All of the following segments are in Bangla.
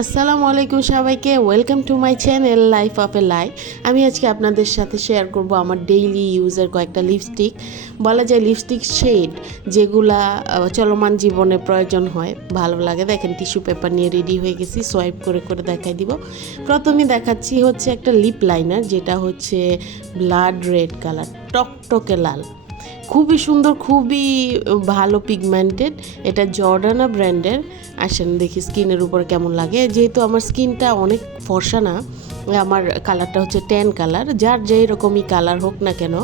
আসসালামু আলাইকুম সবাইকে, welcome to my channel life of a lie. আমি আজকে আপনাদের সাথে শেয়ার করব আমার ডেইলি ইউজের কয়েকটা লিপস্টিক, বলা যায় লিপস্টিক শেড যেগুলা চলমান জীবনে প্রয়োজন হয়, ভালো লাগে। দেখেন টিস্যু পেপার নিয়ে রেডি হয়ে গেছি, সোয়াইপ করে করে দেখাই দিব। প্রথমে দেখাচ্ছি হচ্ছে একটা লিপ লাইনার, যেটা হচ্ছে ব্লাড রেড কালার, টকটকে লাল, খুবই সুন্দর, খুবই ভালো পিগমেন্টেড। এটা জর্ডানা ব্র্যান্ডের। আসেন দেখি স্কিনের উপর কেমন লাগে। যেহেতু আমার স্কিনটা অনেক ফর্সা না, আমার কালারটা হচ্ছে ট্যান কালার। যার যেই রকমই কালার হোক না কেন,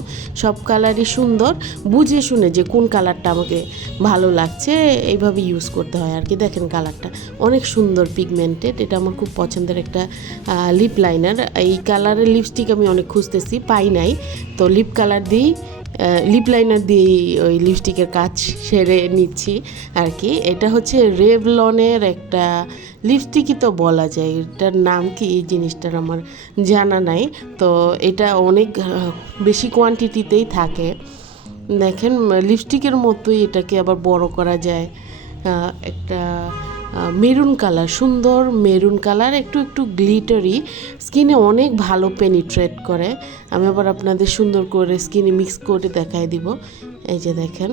সব কালারই সুন্দর। বুঝে শুনে যে কোন কালারটা আমাকে ভালো লাগছে এইভাবে ইউজ করতে হয় আর কি। দেখেন কালারটা অনেক সুন্দর পিগমেন্টেড। এটা আমার খুব পছন্দের একটা লিপ লাইনার। এই কালারের লিপস্টিক আমি অনেক খুঁজতেছি, পাই নাই, তো লিপ লাইনার দিয়েই ওই লিপস্টিকের কাজ সেরে নিচ্ছি আর কি। এটা হচ্ছে রেভলনের একটা লিপস্টিকই তো বলা যায়, এটার নাম কি এই জিনিসটার আমার জানা নাই। তো এটা অনেক বেশি কোয়ান্টিটিতেই থাকে। দেখেন লিপস্টিকের মতোই এটাকে আবার বড় করা যায়। একটা মেরুন কালার, সুন্দর মেরুন কালার, একটু একটু গ্লিটারি, স্কিনে অনেক ভালো পেনিট্রেট করে। আমি আবার আপনাদের সুন্দর করে স্কিনে মিক্স করে দেখাই দিব। এই যে দেখেন,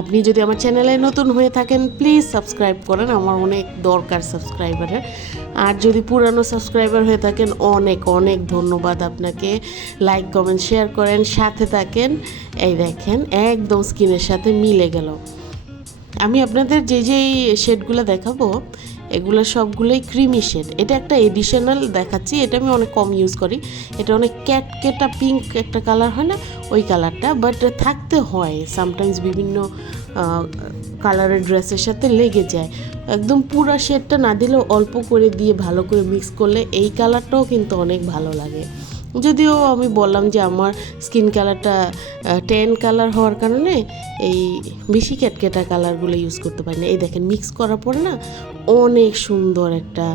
আপনি যদি আমার চ্যানেলে নতুন হয়ে থাকেন প্লিজ সাবস্ক্রাইব করেন, আমার অনেক দরকার সাবস্ক্রাইবারের। আর যদি পুরানো সাবস্ক্রাইবার হয়ে থাকেন অনেক অনেক ধন্যবাদ আপনাকে। লাইক কমেন্ট শেয়ার করেন, সাথে থাকেন। এই দেখেন একদম স্কিনের সাথে মিলে গেল। আমি আপনাদের যেই শেডগুলো দেখাবো এগুলো সবগুলোই ক্রিমি শেড। এটা একটা এডিশনাল দেখাচ্ছি, এটা আমি অনেক কম ইউজ করি। এটা অনেক ক্যাটকেটা পিঙ্ক একটা কালার হয় না, ওই কালারটা, বাট থাকতে হয় সামটাইমস, বিভিন্ন কালারের ড্রেসের সাথে লেগে যায়। একদম পুরো শেডটা না দিলেও অল্প করে দিয়ে ভালো করে মিক্স করলে এই কালারটাও কিন্তু অনেক ভালো লাগে। যদিও আমি বললাম যে আমার স্কিন কালারটা ট্যান কালার হওয়ার কারণে এই বেশি ক্যাটকেটা কালারগুলো ইউজ করতে পারি না। এই দেখেন মিক্স করার পরে না অনেক সুন্দর একটা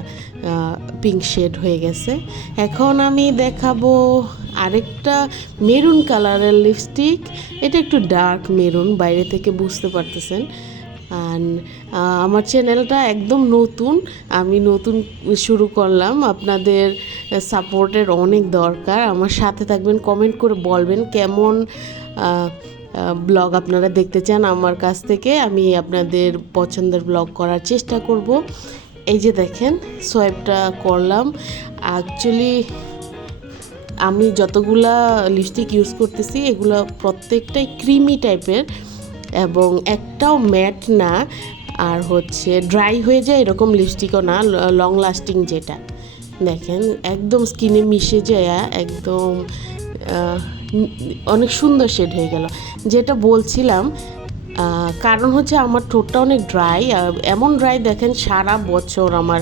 পিঙ্ক শেড হয়ে গেছে। এখন আমি দেখাবো আরেকটা মেরুন কালারের লিপস্টিক। এটা একটু ডার্ক মেরুন, বাইরে থেকে বুঝতে পারতেছেন। অ্যান্ড আমার চ্যানেলটা একদম নতুন, আমি নতুন শুরু করলাম, আপনাদের সাপোর্টের অনেক দরকার। আমার সাথে থাকবেন, কমেন্ট করে বলবেন কেমন ব্লগ আপনারা দেখতে চান আমার কাছ থেকে। আমি আপনাদের পছন্দের ব্লগ করার চেষ্টা করব। এই যে দেখেন সোয়াইপটা করলাম। অ্যাকচুয়ালি আমি যতগুলা লিপস্টিক ইউজ করতেছি এগুলো প্রত্যেকটাই ক্রিমি টাইপের এবং একটাও ম্যাট না, আর হচ্ছে ড্রাই হয়ে যায় এরকম লিপস্টিকও না, লং লাস্টিং যেটা। দেখেন একদম স্কিনে মিশে যায়, একদম অনেক সুন্দর শেড হয়ে গেল। যেটা বলছিলাম, কারণ হচ্ছে আমার ঠোঁটটা অনেক ড্রাই, এমন ড্রাই দেখেন সারা বছর আমার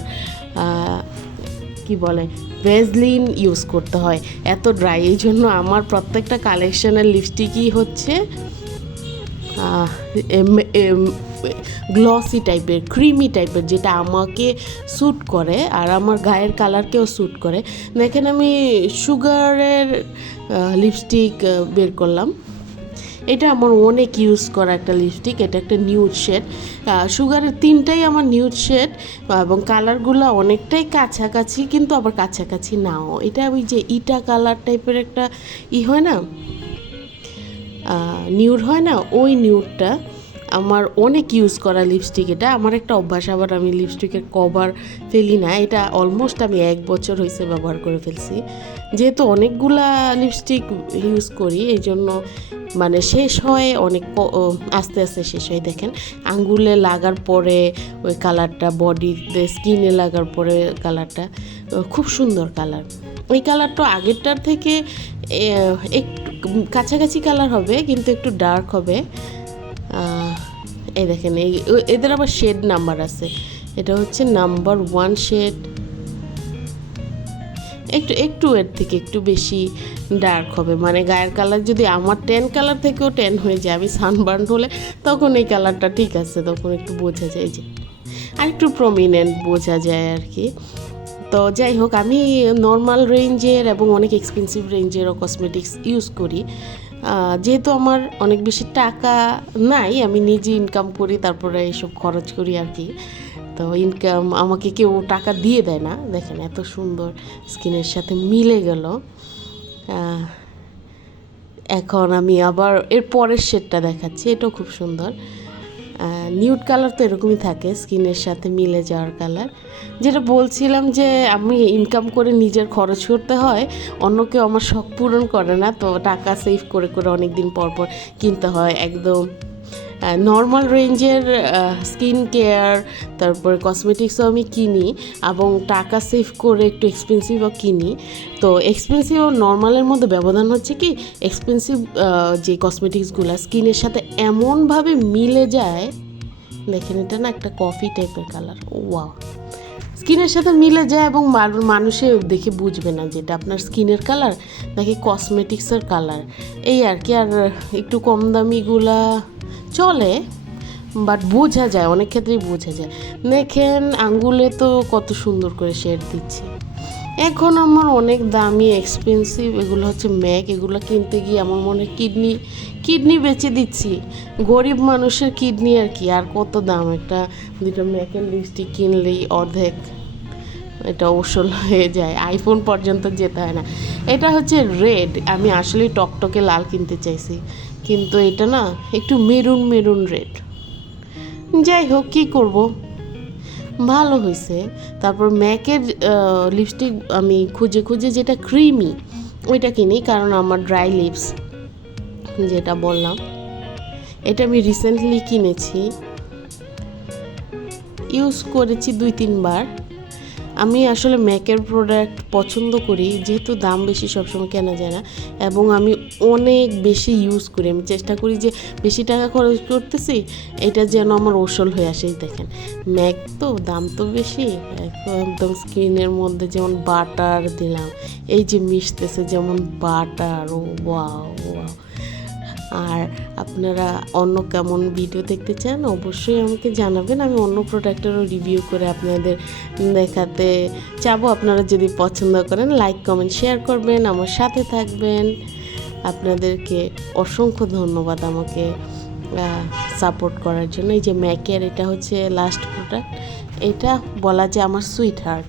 কি বলে ভ্যাসলিন ইউজ করতে হয়, এত ড্রাই। এই জন্য আমার প্রত্যেকটা কালেকশনের লিপস্টিকই হচ্ছে গ্লসি টাইপের, ক্রিমি টাইপের, যেটা আমাকে স্যুট করে আর আমার গায়ের কালারকেও স্যুট করে। দেখেন আমি সুগারের লিপস্টিক বের করলাম। এটা আমার অনেক ইউজ করা একটা লিপস্টিক। এটা একটা নিউড শেড, সুগারের তিনটাই আমার নিউড শেড এবং কালারগুলো অনেকটাই কাছাকাছি, কিন্তু আবার কাছাকাছি নাও। এটা ওই যে ইটা কালার টাইপের একটা হয় না, নিউড হয় না, ওই নিউডটা আমার অনেক ইউজ করা লিপস্টিক। এটা আমার একটা অভ্যাস, আবার আমি লিপস্টিকের কভার ফেলি না। এটা অলমোস্ট আমি 1 বছর হয়েছে ব্যবহার করে ফেলছি। যেহেতু অনেকগুলা লিপস্টিক ইউজ করি এই জন্য মানে শেষ হয় অনেক আস্তে আস্তে শেষ হয়। দেখেন আঙ্গুলে লাগার পরে ওই কালারটা, বডিতে স্কিনে লাগার পরে কালারটা খুব সুন্দর কালার। ওই কালারটা আগেরটার থেকে একটু কাছাকাছি কালার হবে, কিন্তু একটু ডার্ক হবে। এই দেখেন এদের আবার শেড নাম্বার আছে। এটা হচ্ছে নাম্বার 1 শেড, একটু একটু এর থেকে একটু বেশি ডার্ক হবে, মানে গায়ের কালার যদি আমার ট্যান কালার থেকেও ট্যান হয়ে যায়, আমি সানবার্ন হলে তখন এই কালারটা ঠিক আছে, তখন একটু বোঝা যায় যে আর একটু প্রমিনেন্ট বোঝা যায় আর কি। তো যাই হোক, আমি নর্মাল রেঞ্জের এবং অনেক এক্সপেন্সিভ রেঞ্জেরও কসমেটিক্স ইউজ করি। যেহেতু আমার অনেক বেশি টাকা নাই, আমি নিজে ইনকাম করি, তারপরে এইসব খরচ করি আর কি। তো তো ইনকাম আমাকে কেউ টাকা দিয়ে দেয় না। দেখেন এত সুন্দর স্কিনের সাথে মিলে গেল। এখন আমি আবার এর পরের শেডটা দেখাচ্ছি, এটাও খুব সুন্দর। নিউড কালার তো এরকমই থাকে, স্কিনের সাথে মিলে যাওয়ার কালার। যেটা বলছিলাম যে আমি ইনকাম করে নিজের খরচ করতে হয়, অন্য কেউ আমার শখ পূরণ করে না, তো টাকা সেভ করে করে অনেক দিন পর পর কিনতে হয়। একদম নর্মাল রেঞ্জের স্কিন কেয়ার, তারপরে কসমেটিক্সও আমি কিনি এবং টাকা সেভ করে একটু এক্সপেন্সিভও কিনি। তো এক্সপেন্সিভ ও নর্মালের মধ্যে ব্যবধান হচ্ছে কি, এক্সপেন্সিভ যে কসমেটিক্সগুলো স্কিনের সাথে এমনভাবে মিলে যায়, দেখেন এটা না একটা কফি টাইপের কালার, ওয়াও, স্কিনের সাথে মিলে যায় এবং মানুষে দেখে বুঝবে না যেটা আপনার স্কিনের কালার নাকি কসমেটিক্সের কালার। এই আর কি। আর একটু কম দামিগুলা চলে, বাট বোঝা যায়, অনেক ক্ষেত্রেই বোঝা যায়। দেখেন আঙ্গুলে তো কত সুন্দর করে শেড দিচ্ছে। এখন আমার অনেক দামি এক্সপেন্সিভ এগুলো হচ্ছে ম্যাক, এগুলো কিনতে গিয়ে আমার মনে কিডনি বেচে দিচ্ছি। গরিব মানুষের কিডনি আর কি, আর কত দাম। একটা দুটো ম্যাকের লিপস্টিক কিনলেই অর্ধেক এটা ওসল হয়ে যায়, আইফোন পর্যন্ত যেতে হয় না। এটা হচ্ছে রেড, আমি আসলে টকটকে লাল কিনতে চাইছি, কিন্তু এটা না একটু মেরুন রেড। যাই হোক, কী করব, ভালো হয়েছে। তারপর ম্যাকের লিপস্টিক আমি খুঁজে যেটা ক্রিমি ওইটা কিনি, কারণ আমার ড্রাই লিপস, যেটা বললাম এটা আমি রিসেন্টলি কিনেছি, ইউজ করেছি 2-3 বার। আমি আসলে ম্যাকের প্রোডাক্ট পছন্দ করি, যেহেতু দাম বেশি সবসময় কেনা যায় না, এবং আমি অনেক বেশি ইউজ করি। আমি চেষ্টা করি যে বেশি টাকা খরচ করতেছি এটা যেন আমার ওসল হয়ে আসে। দেখেন ম্যাক তো দাম তো বেশি, একদম স্কিনের মধ্যে যেমন বাটার দিলাম, এই যে মিশতেছে যেমন বাটার, ও ওয়াও ওয়াও। আর আপনারা অন্য কেমন ভিডিও দেখতে চান অবশ্যই আমাকে জানাবেন, আমি অন্য প্রোডাক্টেরও রিভিউ করে আপনাদের দেখাতে চাবো। আপনারা যদি পছন্দ করেন লাইক কমেন্ট শেয়ার করবেন, আমার সাথে থাকবেন। আপনাদেরকে অসংখ্য ধন্যবাদ আমাকে সাপোর্ট করার জন্য। এই যে ম্যাকের এটা হচ্ছে লাস্ট প্রোডাক্ট, এটা বলা যায় আমার সুইট হার্ট।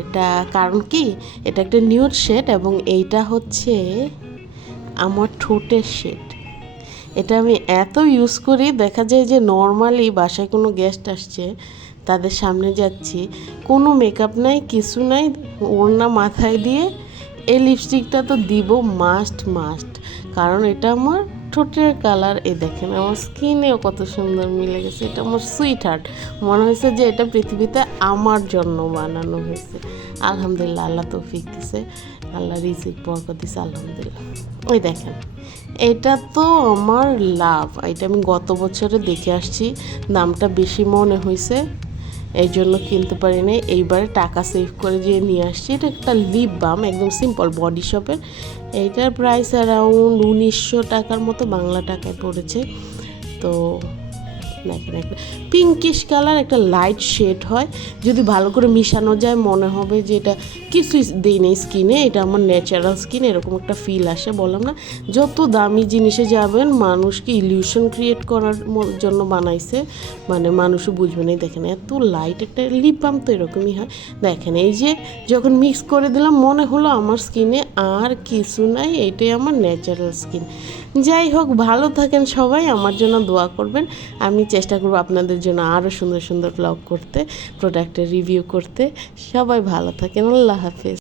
এটা কারণ কি, এটা একটা নিউড শেড এবং এইটা হচ্ছে আমার ঠোঁটের শেড। এটা আমি এত ইউজ করি, দেখা যায় যে নর্মালি বাসায় কোনো গেস্ট আসছে, তাদের সামনে যাচ্ছি, কোনো মেকআপ নাই, কিছু নাই, ওড়না মাথায় দিয়ে এই লিপস্টিকটা তো দিব মাস্ট, কারণ এটা আমার ঠোঁটের কালার। এ দেখেন আমার স্কিনেও কত সুন্দর মিলে গেছে। এটা আমার সুইট হার্ট, মনে হয়েছে যে এটা পৃথিবীতে আমার জন্য বানানো হয়েছে। আলহামদুলিল্লাহ, আল্লাহ তৌফিক দিছে, আল্লাহ রিজিক বরকত দিছে, আলহামদুলিল্লাহ। ওই দেখেন এটা তো আমার লাভ, এটা আমি গত বছরে দেখে আসছি, দামটা বেশি মনে হয়েছে এই জন্য কিনতে পারি না, এইবারে টাকা সেভ করে যেয়ে নিয়ে আসছি। এটা একটা লিপ বাম, একদম সিম্পল বডি শপের। এইটার প্রাইস অ্যারাউন্ড 1900 টাকার মতো বাংলা টাকায় পড়েছে। তো দেখেন একটা পিঙ্কিশ কালার, একটা লাইট শেড হয়, যদি ভালো করে মিশানো যায় মনে হবে যে এটা কিছুই দেই নেই স্কিনে, এটা আমার ন্যাচারাল স্কিন, এরকম একটা ফিল আসে। বললাম না, যত দামি জিনিসে যাবেন মানুষকে ইলিউশন ক্রিয়েট করার জন্য বানাইছে, মানে মানুষও বুঝবে না। দেখেন এত লাইট একটা লিপ বাম তো এরকমই হয়। দেখেন এই যে যখন মিক্স করে দিলাম মনে হলো আমার স্কিনে আর কিছু নাই, এইটাই আমার ন্যাচারাল স্কিন। যাই হোক, ভালো থাকেন সবাই, আমার জন্য দোয়া করবেন। আমি চেষ্টা করব আপনাদের জন্য আরও সুন্দর সুন্দর ব্লগ করতে, প্রোডাক্টের রিভিউ করতে। সবাই ভালো থাকেন, আল্লাহ হাফেজ।